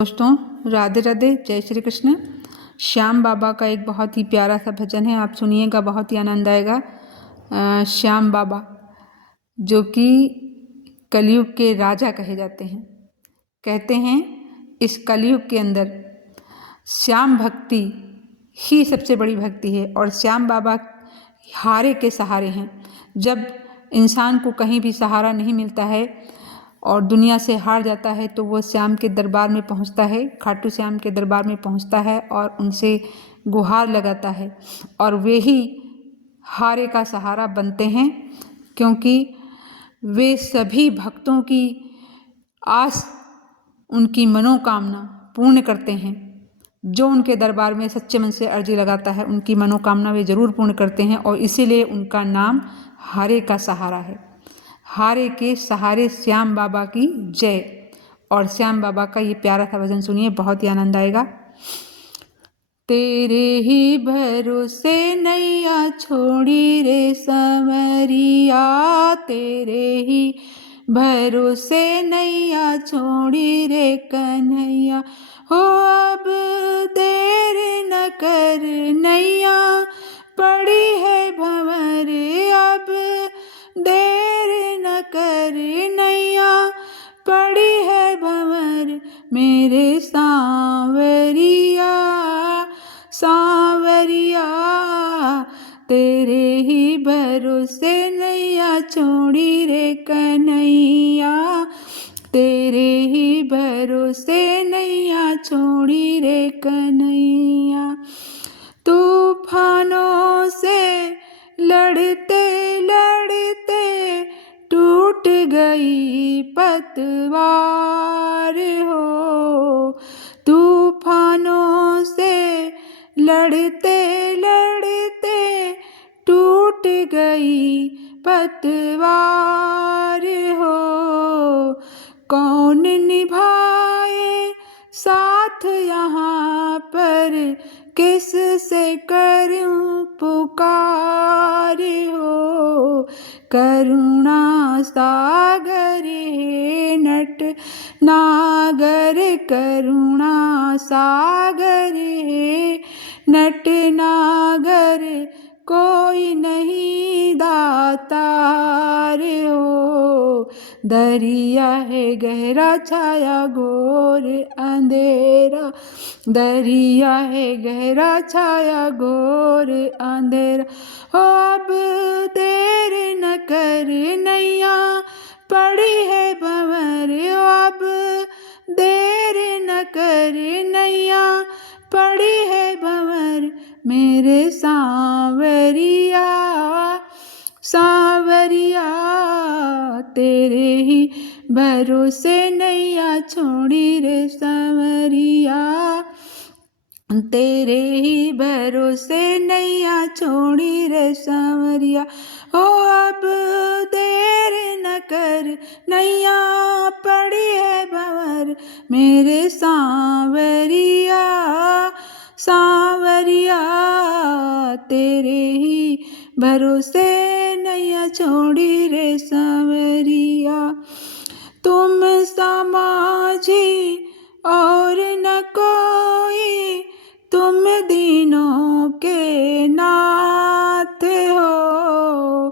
दोस्तों राधे राधे, जय श्री कृष्ण। श्याम बाबा का एक बहुत ही प्यारा सा भजन है, आप सुनिएगा, बहुत ही आनंद आएगा। श्याम बाबा जो कि कलयुग के राजा कहे जाते हैं, कहते हैं इस कलयुग के अंदर श्याम भक्ति ही सबसे बड़ी भक्ति है और श्याम बाबा हारे के सहारे हैं। जब इंसान को कहीं भी सहारा नहीं मिलता है और दुनिया से हार जाता है तो वो श्याम के दरबार में पहुंचता है, खाटू श्याम के दरबार में पहुंचता है और उनसे गुहार लगाता है और वे ही हारे का सहारा बनते हैं, क्योंकि वे सभी भक्तों की आस, उनकी मनोकामना पूर्ण करते हैं। जो उनके दरबार में सच्चे मन से अर्जी लगाता है उनकी मनोकामना वे जरूर पूर्ण करते हैं और इसीलिए उनका नाम हारे का सहारा है। हारे के सहारे श्याम बाबा की जय। और श्याम बाबा का ये प्यारा सा भजन सुनिए, बहुत ही आनंद आएगा। तेरे ही भरोसे नैया छोड़ी रे संवरिया, तेरे ही भरोसे नैया छोड़ी रे कन्हैया, हो अब देर न कर नैया पड़ी है भंवर, अब देर न कर नैया पड़ी है भंवर, मेरे सांवरिया सांवरिया, तेरे ही भरोसे नैया छोड़ी रे कन्हैया, तेरे ही भरोसे नैया छोड़ी रे कन्हैया। तूफानों से लड़ते लड़ते टूट गई पतवार हो, तूफानों से लड़ते लड़ते टूट गई पतवार हो, कौन निभाए साथ यहाँ पर, किस से करूं पुकार हो, करुणा सागर है नट नागर, करुणा सागर है नट नागर, कोई नहीं दातार हो, दरिया है गहरा छाया घोर अंधेरा, दरिया है गहरा छाया घोर अंधेरा, हो अब देर न कर नैया पड़ी है भंवर, अब देर न कर नैया पड़ी है भंवर, मेरे सांवरिया सांवरिया, तेरे ही भरोसे नैया छोड़ी रे सांवरिया, तेरे ही भरोसे नैया छोड़ी रे सांवरिया, हो अब देर न कर नैया पड़ी है भंवर, मेरे सांवरिया सांवरिया, तेरे ही भरोसे नैया छोड़ी रे सांवरिया। तुम समाझी और न कोई, तुम दीनों के नाथ हो,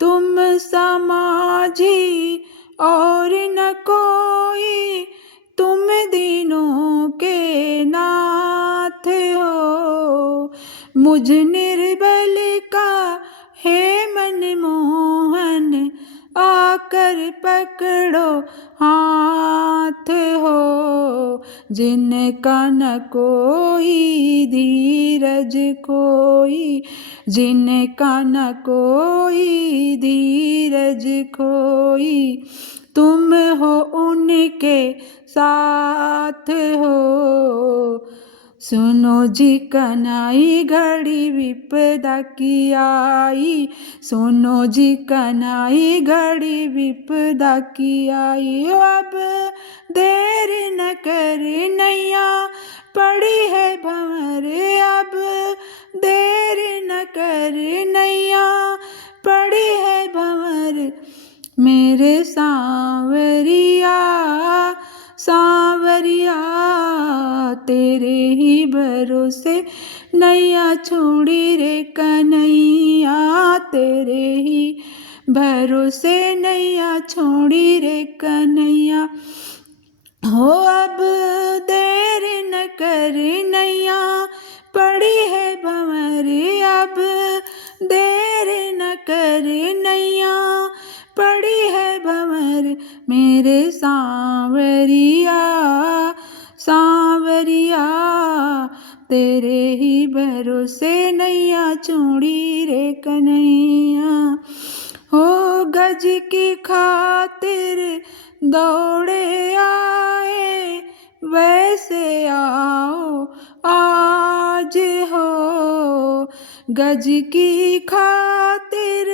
तुम समाझी और न कोई, तुम दीनों के नाथ हो, मुझ निर्बल का हे मनमोहन आकर पकड़ो हाथ हो, जिनका न कोई धीरज कोई, जिनका न कोई धीरज कोई, तुम हो उनके साथ हो, सुनो जी कनाई घड़ी विपदा की आई, सुनो जी कनाई घड़ी विपदा की आई, अब देर न कर नैया पड़ी है भंवर, अब देर न कर नैया पड़ी है भंवर, मेरे सांवरिया सांवरिया तेरे ही भरोसे नैया छोड़ी रे कन्हैया, तेरे ही भरोसे नैया छोड़ी रे कन्हैया। हो अब देर न कर नैया पड़ी है भंवर, अब देर न कर नैया पड़ी है भंवर। मेरे सांवरिया सांवरिया, तेरे ही भरोसे नैया छोड़ी रे कन्हैया। हो गज की खातिर दौड़े आए, वैसे आओ आज हो। गज की खातिर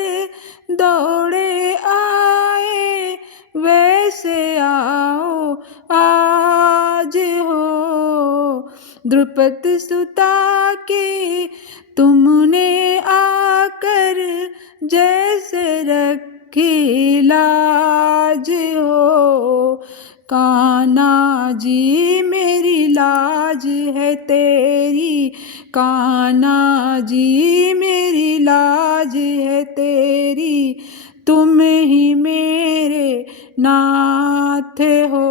दौड़े आए, वैसे आओ आज हो। द्रुपद सुता के तुमने आकर जैसे रखी लाज हो। कान्हा जी मेरी लाज है तेरी, कान्हा जी मेरी लाज है तेरी, तुम ही मेरे नाथ हो।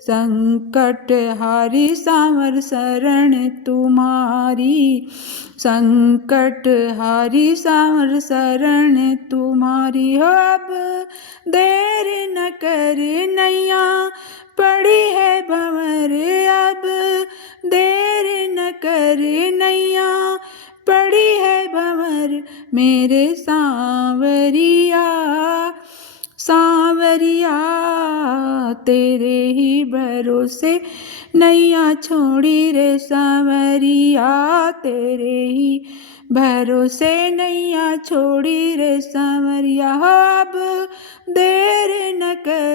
संकट हारी सांवर शरण तुम्हारी, संकट हारी सांवर शरण तुम्हारी। हो अब देर न कर नैया पड़ी है भंवर, अब देर न कर नैया पड़ी है भंवर। मेरे सांवरिया सांवरिया, तेरे ही भरोसे नैया छोड़ी रे सांवरिया, तेरे ही भरोसे नैया छोड़ी रे सांवरिया। अब देर न कर